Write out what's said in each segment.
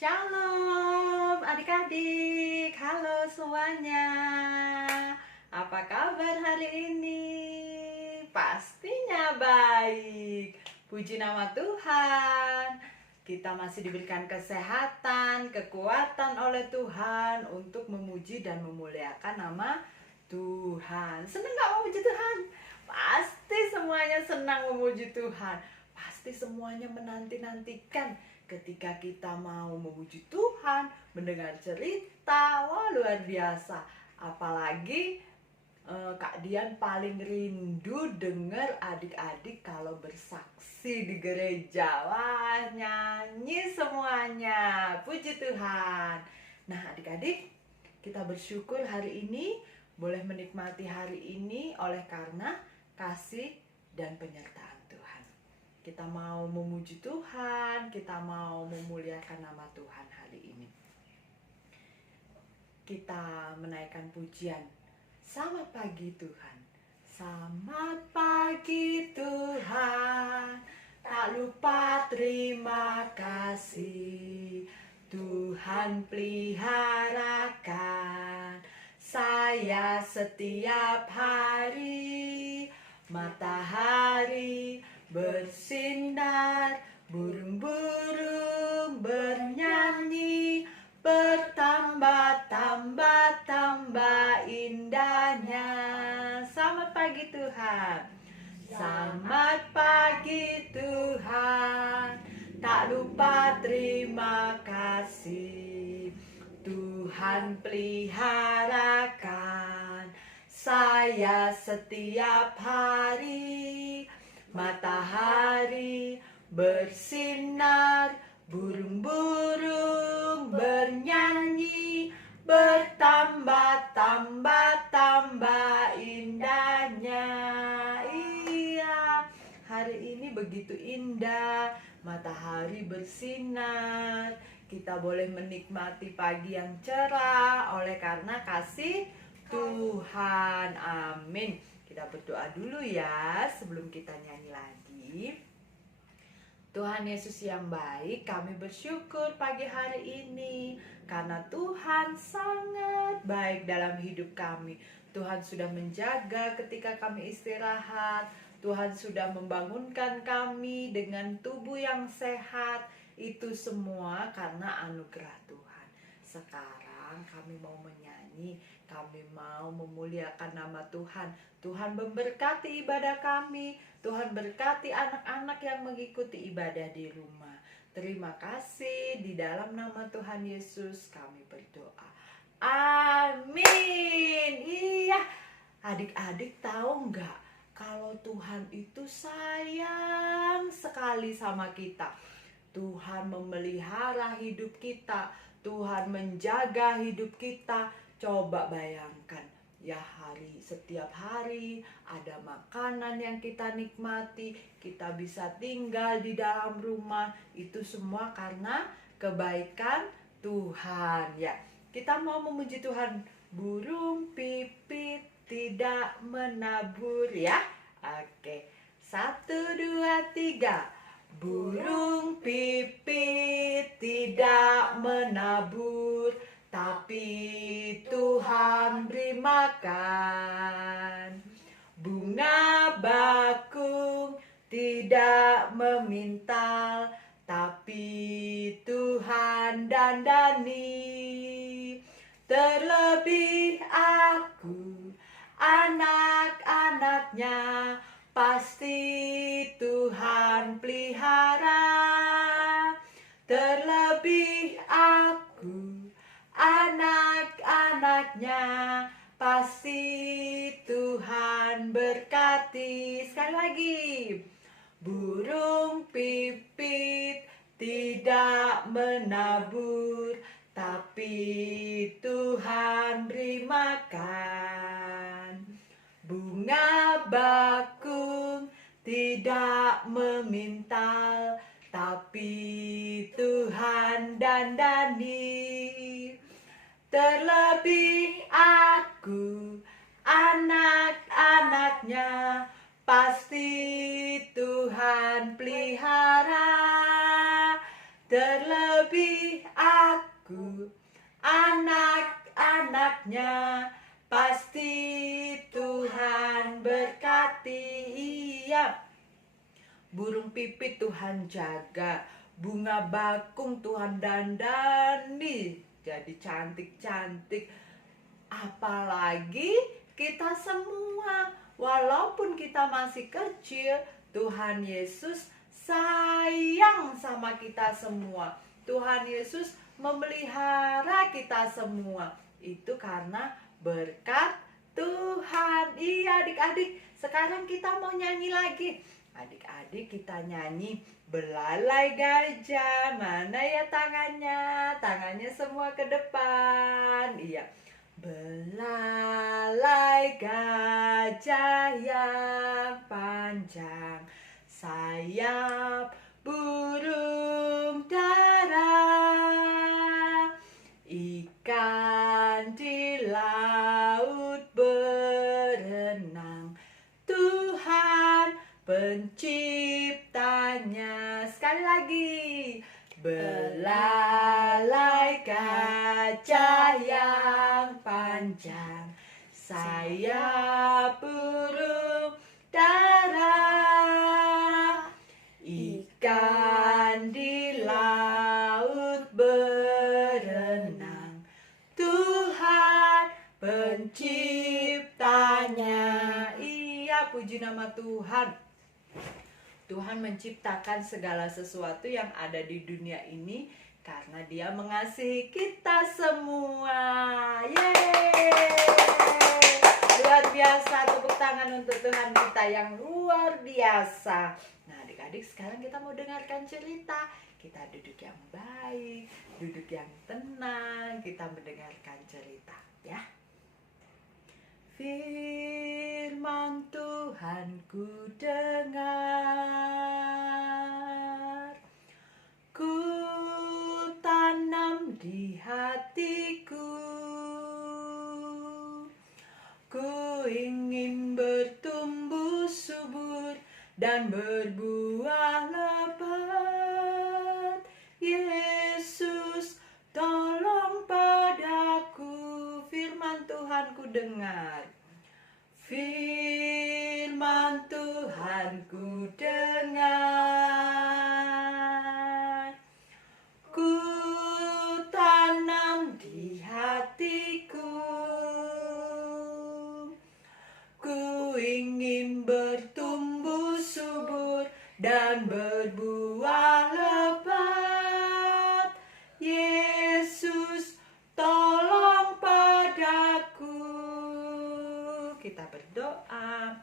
Shalom adik-adik, halo semuanya. Apa kabar hari ini? Pastinya baik. Puji nama Tuhan. Kita masih diberikan kesehatan, kekuatan oleh Tuhan untuk memuji dan memuliakan nama Tuhan. Senang gak memuji Tuhan? Pasti semuanya senang memuji Tuhan. Pasti semuanya menanti-nantikan ketika kita mau memuji Tuhan, mendengar cerita, wah luar biasa. Apalagi Kak Dian paling rindu dengar adik-adik kalau bersaksi di gereja. Wah, nyanyi semuanya. Puji Tuhan. Nah, adik-adik, kita bersyukur hari ini boleh menikmati hari ini oleh karena kasih dan penyertaan Tuhan. Kita mau memuji Tuhan, kita mau memuliakan nama Tuhan hari ini. Kita menaikkan pujian. Selamat pagi Tuhan. Selamat pagi Tuhan. Tak lupa terima kasih. Tuhan peliharakan saya setiap hari. Matahari bersinar, burung-burung bernyanyi, bertambah-tambah indahnya. Selamat pagi Tuhan. Selamat pagi Tuhan. Tak lupa terima kasih. Tuhan peliharakan saya setiap hari. Matahari bersinar, burung-burung bernyanyi, bertambah-tambah indahnya. Iya, hari ini begitu indah, matahari bersinar. Kita boleh menikmati pagi yang cerah oleh karena kasih Tuhan. Amin. Kita berdoa dulu ya sebelum kita nyanyi lagi. Tuhan Yesus yang baik, kami bersyukur pagi hari ini karena Tuhan sangat baik dalam hidup kami. Tuhan sudah menjaga ketika kami istirahat. Tuhan sudah membangunkan kami dengan tubuh yang sehat. Itu semua karena anugerah Tuhan. Sekarang kami mau menyanyi, kami mau memuliakan nama Tuhan. Tuhan memberkati ibadah kami. Tuhan berkati anak-anak yang mengikuti ibadah di rumah. Terima kasih, di dalam nama Tuhan Yesus kami berdoa. Amin. Iya, adik-adik tahu nggak kalau Tuhan itu sayang sekali sama kita. Tuhan memelihara hidup kita. Tuhan menjaga hidup kita. Coba bayangkan, ya setiap hari ada makanan yang kita nikmati, kita bisa tinggal di dalam rumah, itu semua karena kebaikan Tuhan ya. Kita mau memuji Tuhan. Burung pipit tidak menabur ya. Oke, 1, 2, 3. Burung pipit tidak menabur, tapi Tuhan beri makan. Bunga bakung tidak memintal, tapi Tuhan dandani. Terlebih aku, anak-anaknya, pasti Tuhan pelihara. Terlebih aku, anak-anaknya, pasti Tuhan berkati. Sekali lagi. Burung pipit tidak menabur, tapi Tuhan beri makan. Bunga bakung tidak memintal, tapi Tuhan dandani. Terlebih aku, anak-anaknya, pasti Tuhan pelihara. Terlebih anak-anaknya. Pasti Tuhan berkati. Iya, burung pipit Tuhan jaga, bunga bakung Tuhan dandani jadi cantik-cantik. Apalagi kita semua, walaupun kita masih kecil, Tuhan Yesus sayang sama kita semua. Tuhan Yesus memelihara kita semua. Itu karena berkat Tuhan. Iya adik-adik, sekarang kita mau nyanyi lagi. Adik-adik kita nyanyi belalai gajah. Mana ya tangannya? Tangannya semua ke depan. Iya. Belalai gajah yang panjang, sayap burung dara, ikan di laut berenang, Tuhan penciptanya. Sekali lagi. Belalai gajah yang panjang, sayap burung dara, ikan di laut berenang, Tuhan penciptanya. Iya, puji nama Tuhan. Tuhan menciptakan segala sesuatu yang ada di dunia ini karena Dia mengasihi kita semua. Yeay! Luar biasa, tepuk tangan untuk Tuhan kita yang luar biasa. Nah adik-adik, sekarang kita mau dengarkan cerita. Kita duduk yang baik, duduk yang tenang, kita mendengarkan cerita ya. Firman Tuhan ku dengar, ku tanam di hatiku, ku ingin bertumbuh subur dan berbuah lebat. Yesus, tolong padaku. Firman Tuhan ku dengar, firman Tuhan ku dengar, ku tanam di hatiku, ku ingin bertumbuh subur dan berbuah lebat. Yesus, tolong padaku. Kita berdoa.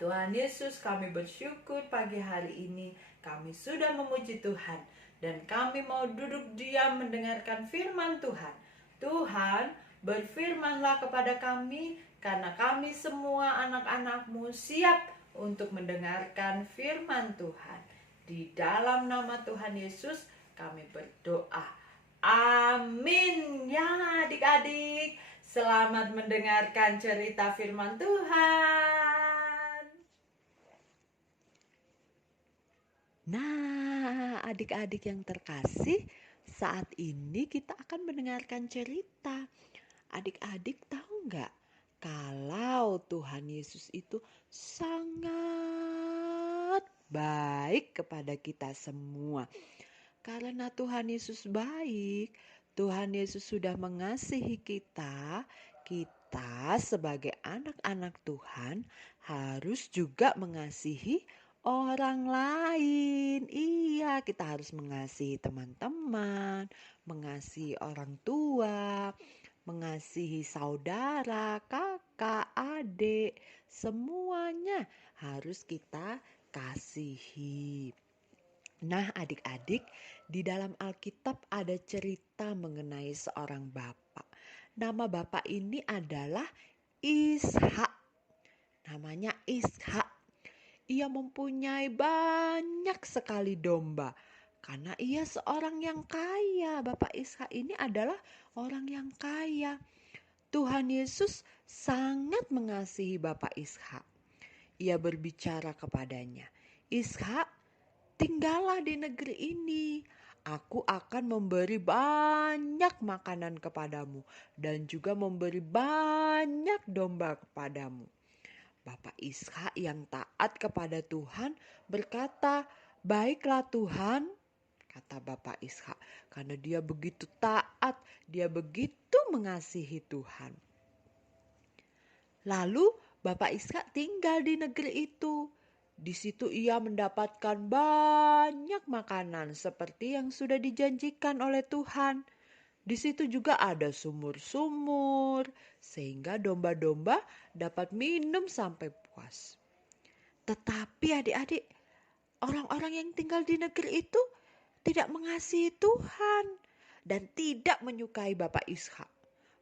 Tuhan Yesus, kami bersyukur pagi hari ini kami sudah memuji Tuhan dan kami mau duduk diam mendengarkan firman Tuhan. Tuhan, berfirmanlah kepada kami karena kami semua anak-anak-Mu siap untuk mendengarkan firman Tuhan. Di dalam nama Tuhan Yesus kami berdoa. Amin. Ya adik-adik, selamat mendengarkan cerita firman Tuhan. Nah, adik-adik yang terkasih, saat ini kita akan mendengarkan cerita. Adik-adik tahu nggak kalau Tuhan Yesus itu sangat baik kepada kita semua. Karena Tuhan Yesus baik, Tuhan Yesus sudah mengasihi kita. Kita sebagai anak-anak Tuhan harus juga mengasihi orang lain. Iya, kita harus mengasihi teman-teman, mengasihi orang tua, mengasihi saudara, kakak, adik, semuanya harus kita kasihi. Nah, adik-adik, di dalam Alkitab ada cerita mengenai seorang bapak. Nama bapak ini adalah Ishak. Namanya Ishak. Ia mempunyai banyak sekali domba. Karena ia seorang yang kaya. Bapak Ishak ini adalah orang yang kaya. Tuhan Yesus sangat mengasihi Bapak Ishak. Ia berbicara kepadanya, Ishak, tinggallah di negeri ini. Aku akan memberi banyak makanan kepadamu dan juga memberi banyak domba kepadamu. Bapak Ishak yang taat kepada Tuhan berkata, "Baiklah Tuhan," kata Bapak Ishak, karena dia begitu taat, dia begitu mengasihi Tuhan. Lalu Bapak Ishak tinggal di negeri itu. Di situ ia mendapatkan banyak makanan seperti yang sudah dijanjikan oleh Tuhan. Di situ juga ada sumur-sumur sehingga domba-domba dapat minum sampai puas. Tetapi adik-adik, orang-orang yang tinggal di negeri itu tidak mengasihi Tuhan dan tidak menyukai Bapak Ishak.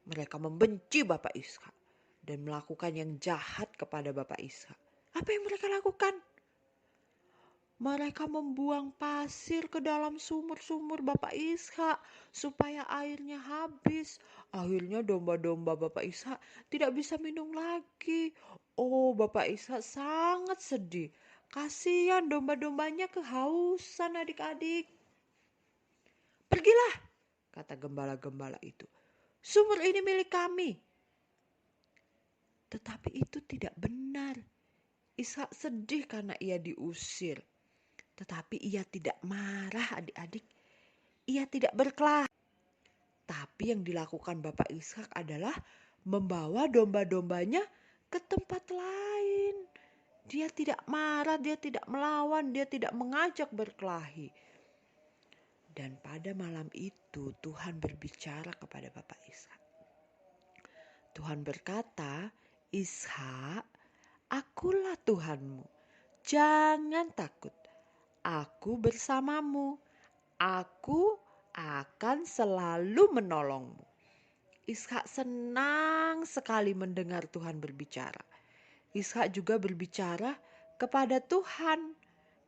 Mereka membenci Bapak Ishak dan melakukan yang jahat kepada Bapak Ishak. Apa yang mereka lakukan? Mereka membuang pasir ke dalam sumur-sumur Bapak Ishak supaya airnya habis. Akhirnya domba-domba Bapak Ishak tidak bisa minum lagi. Oh, Bapak Ishak sangat sedih. Kasihan domba-dombanya kehausan adik-adik. "Pergilah," kata gembala-gembala itu. "Sumur ini milik kami." Tetapi itu tidak benar. Ishak sedih karena ia diusir. Tetapi ia tidak marah adik-adik. Ia tidak berkelahi. Tapi yang dilakukan Bapak Ishak adalah membawa domba-dombanya ke tempat lain. Dia tidak marah, dia tidak melawan, dia tidak mengajak berkelahi. Dan pada malam itu Tuhan berbicara kepada Bapak Ishak. Tuhan berkata, "Ishak, akulah Tuhanmu. Jangan takut. Aku bersamamu. Aku akan selalu menolongmu." Ishak senang sekali mendengar Tuhan berbicara. Ishak juga berbicara kepada Tuhan.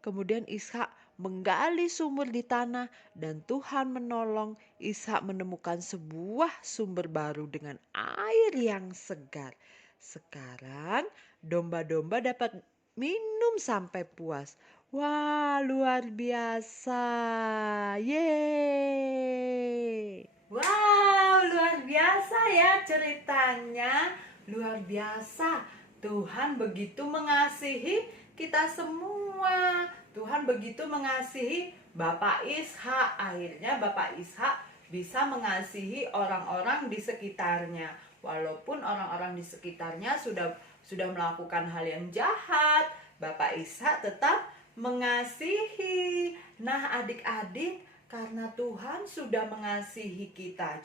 Kemudian Ishak menggali sumur di tanah dan Tuhan menolong Ishak menemukan sebuah sumber baru dengan air yang segar. Sekarang domba-domba dapat minum sampai puas. Wah, luar biasa. Yeay. Wow, luar biasa ya ceritanya. Luar biasa. Tuhan begitu mengasihi kita semua. Tuhan begitu mengasihi Bapak Ishak. Akhirnya Bapak Ishak bisa mengasihi orang-orang di sekitarnya. Walaupun orang-orang di sekitarnya sudah melakukan hal yang jahat, Bapak Ishak tetap mengasihi. Nah, adik-adik, karena Tuhan sudah mengasihi kita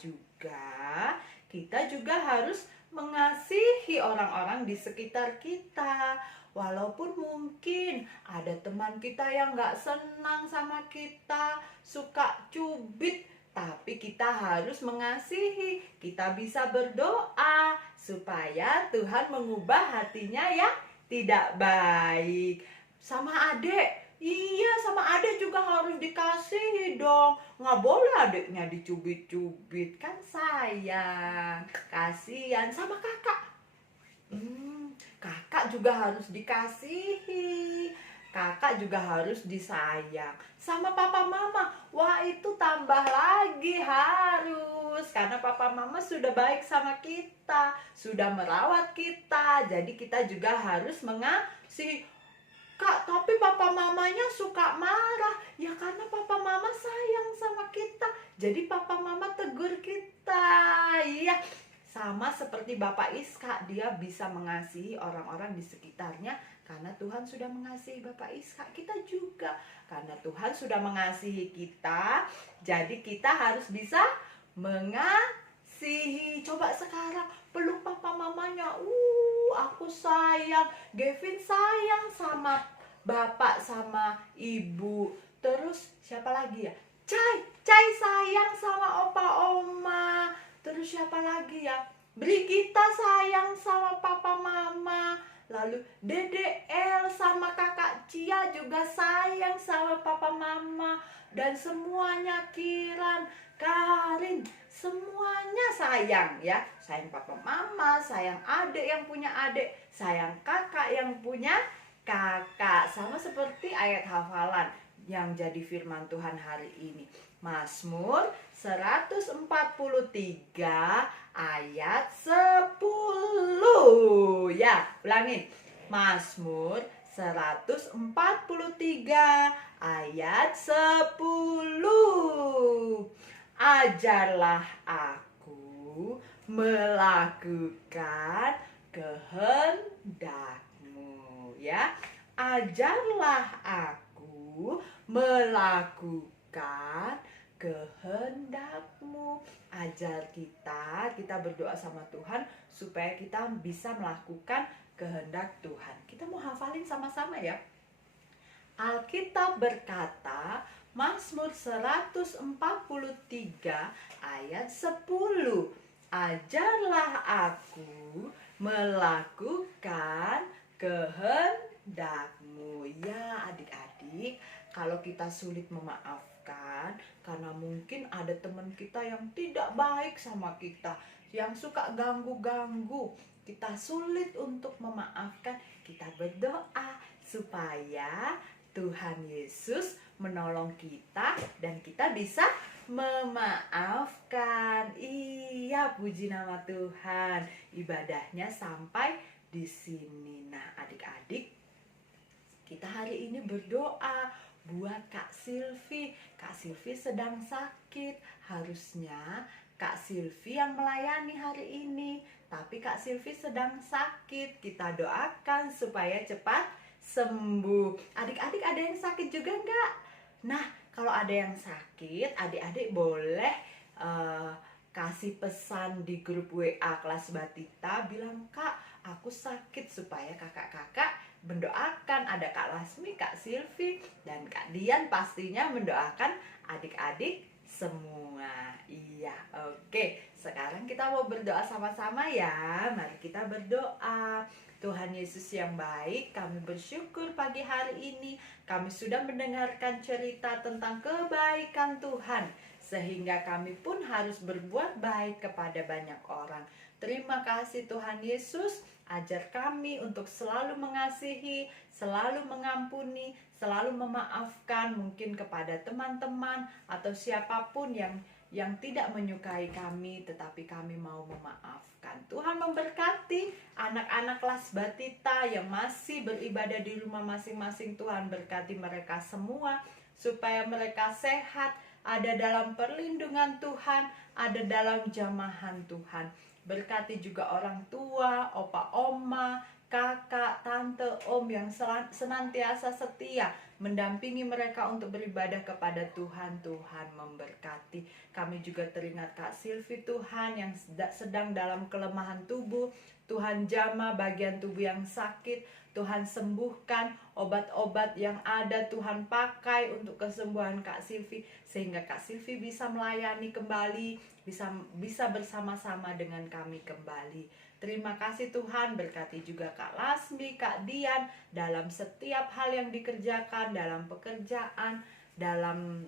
juga harus mengasihi orang-orang di sekitar kita. Walaupun mungkin ada teman kita yang gak senang sama kita, suka cubit, tapi kita harus mengasihi. Kita bisa berdoa supaya Tuhan mengubah hatinya yang tidak baik. Sama adik, iya, sama adik juga harus dikasihi dong. Nggak boleh adiknya dicubit-cubit, kan sayang. Kasihan sama kakak. Kakak juga harus dikasihi. Kakak juga harus disayang. Sama papa mama, wah itu tambah lagi harus. Karena papa mama sudah baik sama kita, sudah merawat kita. Jadi kita juga harus mengasihi. "Kak, tapi papa mamanya suka marah." Ya karena papa mama sayang sama kita. Jadi papa mama tegur kita. Iya, sama seperti Bapak Ishak, dia bisa mengasihi orang-orang di sekitarnya karena Tuhan sudah mengasihi Bapak Ishak. Kita juga karena Tuhan sudah mengasihi kita, jadi kita harus bisa mengasihi. Coba sekarang peluk papa mamanya. Aku sayang. Gavin sayang sama bapak sama ibu. Terus siapa lagi ya? Cai sayang sama opa oma. Terus siapa lagi ya? Brigita sayang sama papa mama. Lalu Dede El sama kakak Cia juga sayang sama papa mama. Dan semuanya, Kiran, Karin, semuanya sayang ya. Sayang papa mama, sayang adik yang punya adik, sayang kakak yang punya kakak. Sama seperti ayat hafalan yang jadi firman Tuhan hari ini. Mazmur 143 ayat 10. Ya, ulangi. Mazmur 143 ayat 10. Ajarlah aku melakukan kehendak-Mu, ya. Ajarlah aku melakukan kehendak-Mu. Ajar kita berdoa sama Tuhan supaya kita bisa melakukan kehendak Tuhan. Kita mau hafalin sama-sama ya. Alkitab berkata, Mazmur 143 ayat 10. Ajarlah aku melakukan kehendak-Mu. Ya adik-adik, kalau kita sulit memaafkan, karena mungkin ada teman kita yang tidak baik sama kita, yang suka ganggu-ganggu, kita sulit untuk memaafkan, kita berdoa supaya Tuhan Yesus menolong kita dan kita bisa memaafkan. Iya, puji nama Tuhan. Ibadahnya sampai di sini. Nah, adik-adik, kita hari ini berdoa buat Kak Silvi. Kak Silvi sedang sakit. Harusnya Kak Silvi yang melayani hari ini, tapi Kak Silvi sedang sakit. Kita doakan supaya cepat sembuh. Adik-adik ada yang sakit juga enggak? Nah, kalau ada yang sakit, adik-adik boleh kasih pesan di grup WA kelas Batita, bilang, Kak, aku sakit, supaya kakak-kakak mendoakan. Ada Kak Lasmi, Kak Silvi, dan Kak Dian pastinya mendoakan adik-adik semua. Iya, oke. Sekarang kita mau berdoa sama-sama ya. Mari kita berdoa. Tuhan Yesus yang baik, kami bersyukur pagi hari ini kami sudah mendengarkan cerita tentang kebaikan Tuhan, sehingga kami pun harus berbuat baik kepada banyak orang. Terima kasih Tuhan Yesus, ajar kami untuk selalu mengasihi, selalu mengampuni, selalu memaafkan, mungkin kepada teman-teman atau siapapun yang tidak menyukai kami, tetapi kami mau memaafkan. Tuhan memberkati anak-anak kelas Batita yang masih beribadah di rumah masing-masing. Tuhan berkati mereka semua supaya mereka sehat, ada dalam perlindungan Tuhan, ada dalam jamahan Tuhan. Berkati juga orang tua, opa, oma, kakak, tante, om yang senantiasa setia mendampingi mereka untuk beribadah kepada Tuhan. Tuhan memberkati. Kami juga teringat Kak Silvi Tuhan yang sedang dalam kelemahan tubuh. Tuhan jamah bagian tubuh yang sakit, Tuhan sembuhkan. Obat-obat yang ada Tuhan pakai untuk kesembuhan Kak Silvi, sehingga Kak Silvi bisa melayani kembali, bisa bersama-sama dengan kami kembali. Terima kasih Tuhan, berkati juga Kak Lasmi, Kak Dian dalam setiap hal yang dikerjakan, dalam pekerjaan, dalam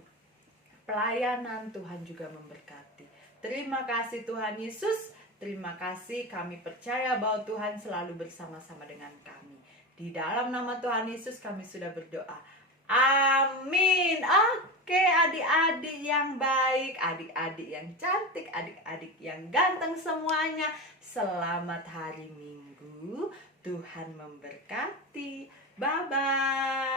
pelayanan. Tuhan juga memberkati. Terima kasih Tuhan Yesus. Terima kasih, kami percaya bahwa Tuhan selalu bersama-sama dengan kami. Di dalam nama Tuhan Yesus kami sudah berdoa. Amin. Oke, adik-adik yang baik, adik-adik yang cantik, adik-adik yang ganteng semuanya, selamat hari Minggu. Tuhan memberkati. Bye-bye.